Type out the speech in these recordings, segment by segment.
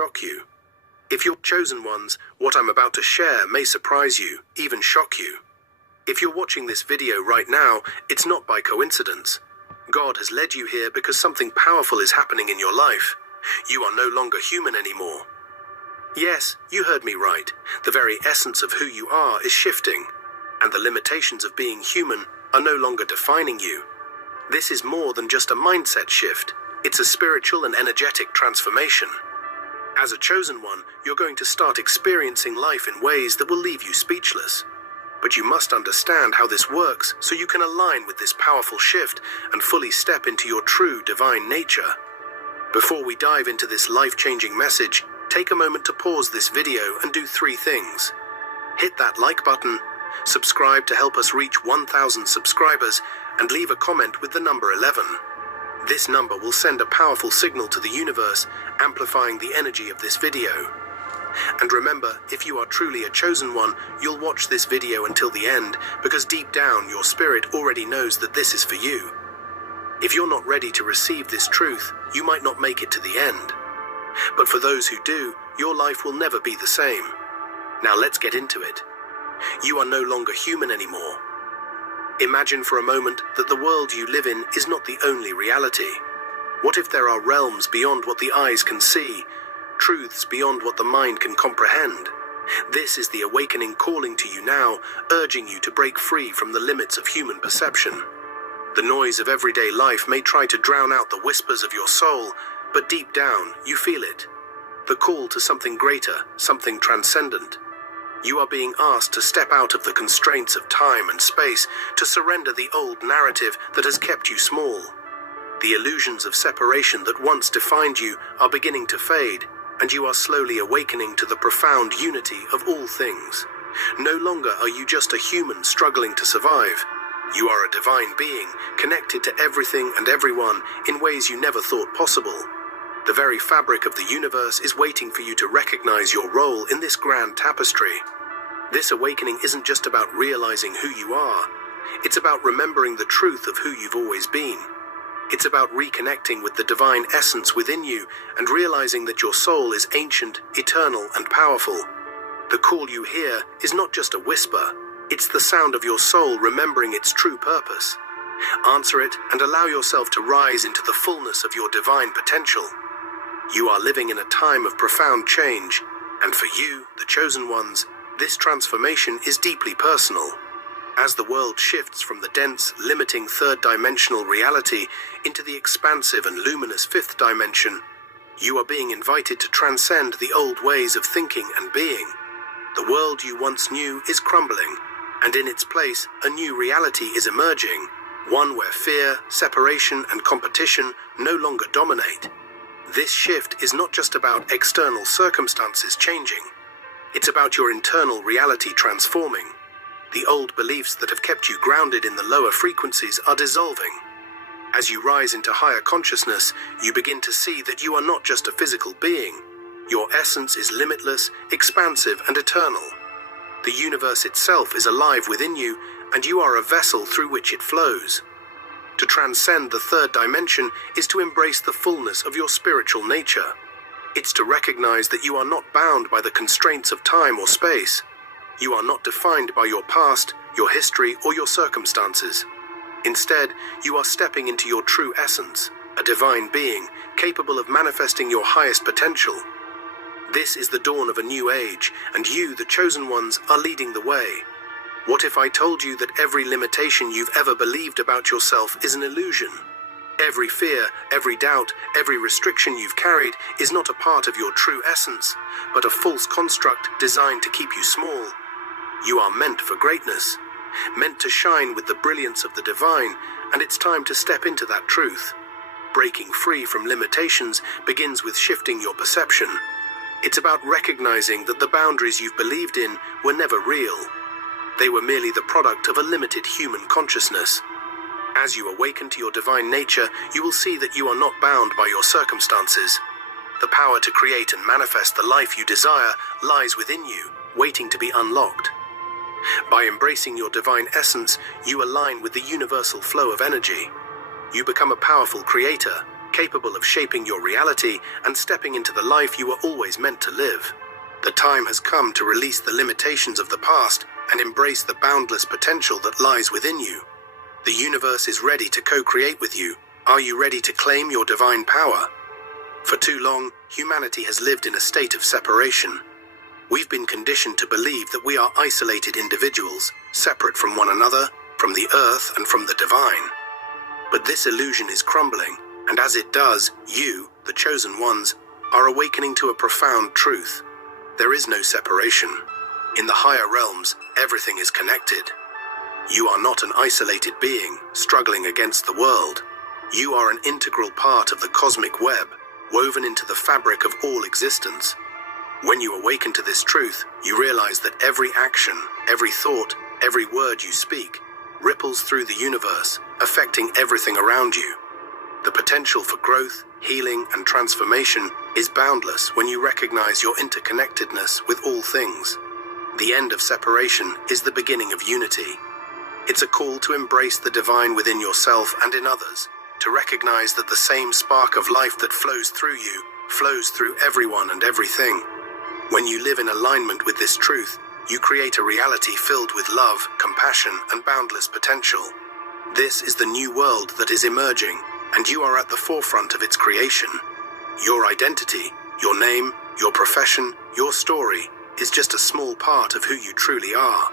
shock you. If you're chosen ones, what I'm about to share may surprise you, even shock you. If you're watching this video right now, it's not by coincidence. God has led you here because something powerful is happening in your life. You are no longer human anymore. Yes, you heard me right. The very essence of who you are is shifting, and the limitations of being human are no longer defining you. This is more than just a mindset shift. It's a spiritual and energetic transformation. As a chosen one, you're going to start experiencing life in ways that will leave you speechless. But you must understand how this works so you can align with this powerful shift and fully step into your true divine nature. Before we dive into this life-changing message, take a moment to pause this video and do 3 things. Hit that like button, subscribe to help us reach 1,000 subscribers, and leave a comment with the number 11. This number will send a powerful signal to the universe, amplifying the energy of this video. And remember, if you are truly a chosen one, you'll watch this video until the end, because deep down your spirit already knows that this is for you. If you're not ready to receive this truth, you might not make it to the end. But for those who do, your life will never be the same. Now let's get into it. You are no longer human anymore. Imagine for a moment that the world you live in is not the only reality. What if there are realms beyond what the eyes can see, truths beyond what the mind can comprehend? This is the awakening calling to you now, urging you to break free from the limits of human perception. The noise of everyday life may try to drown out the whispers of your soul, but deep down you feel it. The call to something greater, something transcendent. You are being asked to step out of the constraints of time and space, to surrender the old narrative that has kept you small. The illusions of separation that once defined you are beginning to fade, and you are slowly awakening to the profound unity of all things. No longer are you just a human struggling to survive. You are a divine being, connected to everything and everyone in ways you never thought possible. The very fabric of the universe is waiting for you to recognize your role in this grand tapestry. This awakening isn't just about realizing who you are. It's about remembering the truth of who you've always been. It's about reconnecting with the divine essence within you and realizing that your soul is ancient, eternal, and powerful. The call you hear is not just a whisper. It's the sound of your soul remembering its true purpose. Answer it and allow yourself to rise into the fullness of your divine potential. You are living in a time of profound change, and for you, the chosen ones, this transformation is deeply personal. As the world shifts from the dense, limiting third-dimensional reality into the expansive and luminous fifth dimension, you are being invited to transcend the old ways of thinking and being. The world you once knew is crumbling, and in its place, a new reality is emerging, one where fear, separation, and competition no longer dominate. This shift is not just about external circumstances changing. It's about your internal reality transforming. The old beliefs that have kept you grounded in the lower frequencies are dissolving. As you rise into higher consciousness, you begin to see that you are not just a physical being. Your essence is limitless, expansive, and eternal. The universe itself is alive within you, and you are a vessel through which it flows. To transcend the third dimension is to embrace the fullness of your spiritual nature. It's to recognize that you are not bound by the constraints of time or space. You are not defined by your past, your history, or your circumstances. Instead, you are stepping into your true essence, a divine being capable of manifesting your highest potential. This is the dawn of a new age, and you, the chosen ones, are leading the way. What if I told you that every limitation you've ever believed about yourself is an illusion? Every fear, every doubt, every restriction you've carried is not a part of your true essence, but a false construct designed to keep you small. You are meant for greatness, meant to shine with the brilliance of the divine, and it's time to step into that truth. Breaking free from limitations begins with shifting your perception. It's about recognizing that the boundaries you've believed in were never real. They were merely the product of a limited human consciousness. As you awaken to your divine nature, you will see that you are not bound by your circumstances. The power to create and manifest the life you desire lies within you, waiting to be unlocked. By embracing your divine essence, you align with the universal flow of energy. You become a powerful creator, capable of shaping your reality and stepping into the life you were always meant to live. The time has come to release the limitations of the past and embrace the boundless potential that lies within you. The universe is ready to co-create with you. Are you ready to claim your divine power? For too long, humanity has lived in a state of separation. We've been conditioned to believe that we are isolated individuals, separate from one another, from the earth, and from the divine. But this illusion is crumbling, and as it does, you, the chosen ones, are awakening to a profound truth. There is no separation. In the higher realms, everything is connected. You are not an isolated being, struggling against the world. You are an integral part of the cosmic web, woven into the fabric of all existence. When you awaken to this truth, you realize that every action, every thought, every word you speak, ripples through the universe, affecting everything around you. The potential for growth, healing, and transformation is boundless when you recognize your interconnectedness with all things. The end of separation is the beginning of unity. It's a call to embrace the divine within yourself and in others, to recognize that the same spark of life that flows through you flows through everyone and everything. When you live in alignment with this truth, you create a reality filled with love, compassion, and boundless potential. This is the new world that is emerging, and you are at the forefront of its creation. Your identity, your name, your profession, your story is just a small part of who you truly are.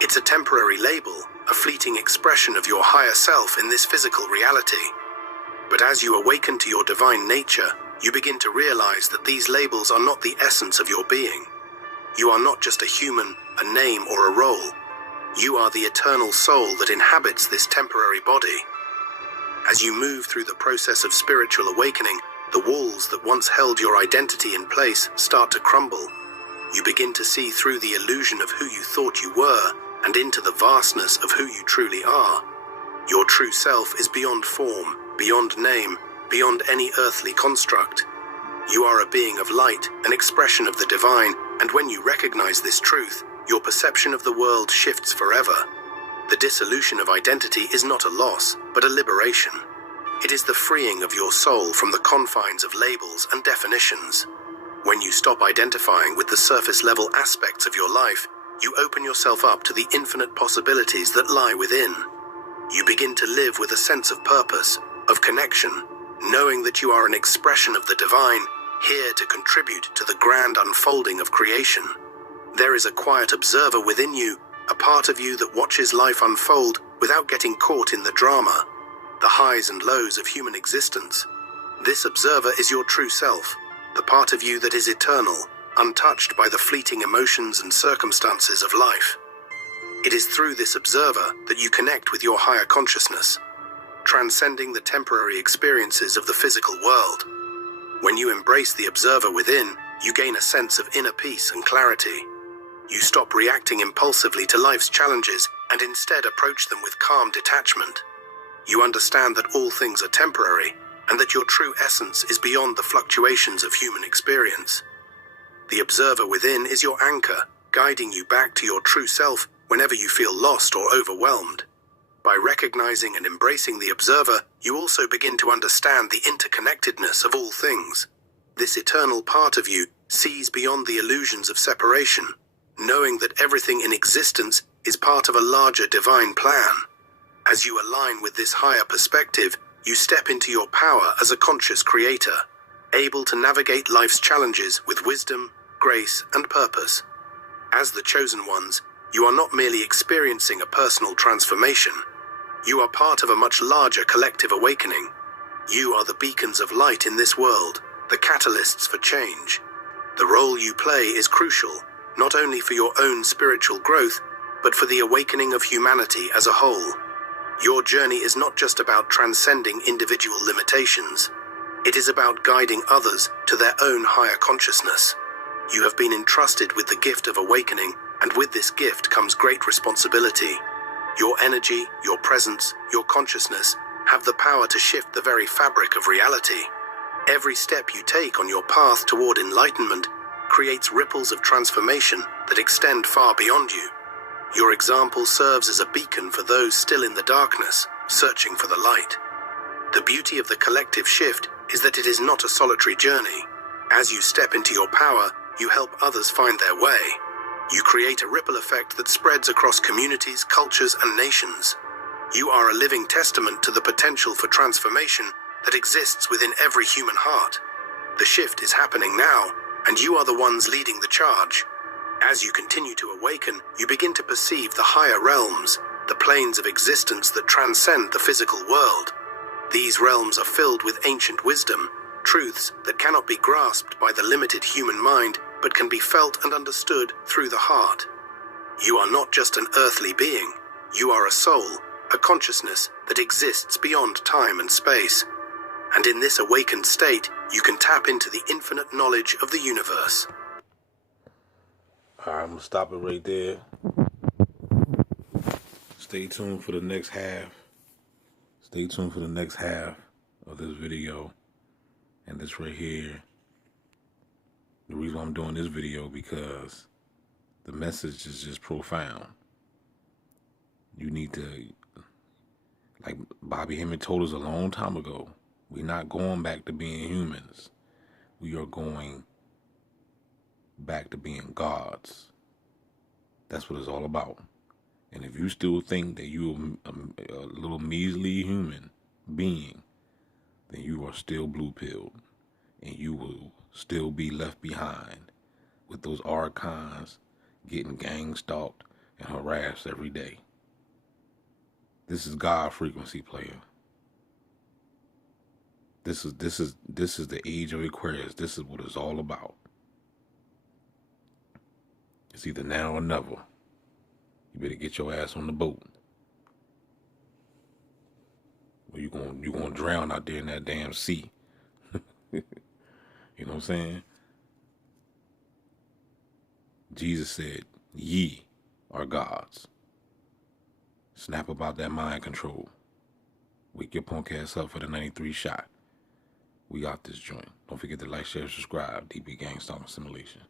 It's a temporary label, a fleeting expression of your higher self in this physical reality. But as you awaken to your divine nature, you begin to realize that these labels are not the essence of your being. You are not just a human, a name, or a role. You are the eternal soul that inhabits this temporary body. As you move through the process of spiritual awakening, the walls that once held your identity in place start to crumble. You begin to see through the illusion of who you thought you were and into the vastness of who you truly are. Your true self is beyond form, beyond name, beyond any earthly construct. You are a being of light, an expression of the divine, and when you recognize this truth, your perception of the world shifts forever. The dissolution of identity is not a loss, but a liberation. It is the freeing of your soul from the confines of labels and definitions. When you stop identifying with the surface-level aspects of your life, you open yourself up to the infinite possibilities that lie within. You begin to live with a sense of purpose, of connection, knowing that you are an expression of the divine, here to contribute to the grand unfolding of creation. There is a quiet observer within you, a part of you that watches life unfold without getting caught in the drama, the highs and lows of human existence. This observer is your true self, the part of you that is eternal, untouched by the fleeting emotions and circumstances of life. It is through this observer that you connect with your higher consciousness, transcending the temporary experiences of the physical world. When you embrace the observer within, you gain a sense of inner peace and clarity. You stop reacting impulsively to life's challenges and instead approach them with calm detachment. You understand that all things are temporary and that your true essence is beyond the fluctuations of human experience. The observer within is your anchor, guiding you back to your true self whenever you feel lost or overwhelmed. By recognizing and embracing the observer, you also begin to understand the interconnectedness of all things. This eternal part of you sees beyond the illusions of separation, knowing that everything in existence is part of a larger divine plan. As you align with this higher perspective, you step into your power as a conscious creator, able to navigate life's challenges with wisdom, grace, and purpose. As the chosen ones, you are not merely experiencing a personal transformation. You are part of a much larger collective awakening. You are the beacons of light in this world, the catalysts for change. The role you play is crucial, not only for your own spiritual growth, but for the awakening of humanity as a whole. Your journey is not just about transcending individual limitations. It is about guiding others to their own higher consciousness. You have been entrusted with the gift of awakening, and with this gift comes great responsibility. Your energy, your presence, your consciousness have the power to shift the very fabric of reality. Every step you take on your path toward enlightenment creates ripples of transformation that extend far beyond you. Your example serves as a beacon for those still in the darkness, searching for the light. The beauty of the collective shift is that it is not a solitary journey. As you step into your power, you help others find their way. You create a ripple effect that spreads across communities, cultures, and nations. You are a living testament to the potential for transformation that exists within every human heart. The shift is happening now, and you are the ones leading the charge. As you continue to awaken, you begin to perceive the higher realms, the planes of existence that transcend the physical world. These realms are filled with ancient wisdom, truths that cannot be grasped by the limited human mind, but can be felt and understood through the heart. You are not just an earthly being. You are a soul, a consciousness that exists beyond time and space. And in this awakened state, you can tap into the infinite knowledge of the universe. All right, I'm going to stop it right there. Stay tuned for the next half. Stay tuned for the next half of this video. And this right here, the reason why I'm doing this video, because the message is just profound. You need to, like Bobby Hemming told us a long time ago, we're not going back to being humans. We are going back to being gods. That's what it's all about. And if you still think that you're a little measly human being, then you are still blue-pilled, and you will still be left behind with those archons getting gang stalked and harassed every day. This is God frequency, player. This is the age of Aquarius. This is what it's all about. It's either now or never. You better get your ass on the boat. Or you're gonna drown out there in that damn sea. You know what I'm saying? Jesus said, ye are gods. Snap about that mind control. Wake your punk ass up for the 93 shot. We got this joint. Don't forget to like, share, subscribe. DB Gang Stalking Simulation.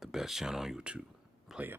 The best channel on YouTube. Player.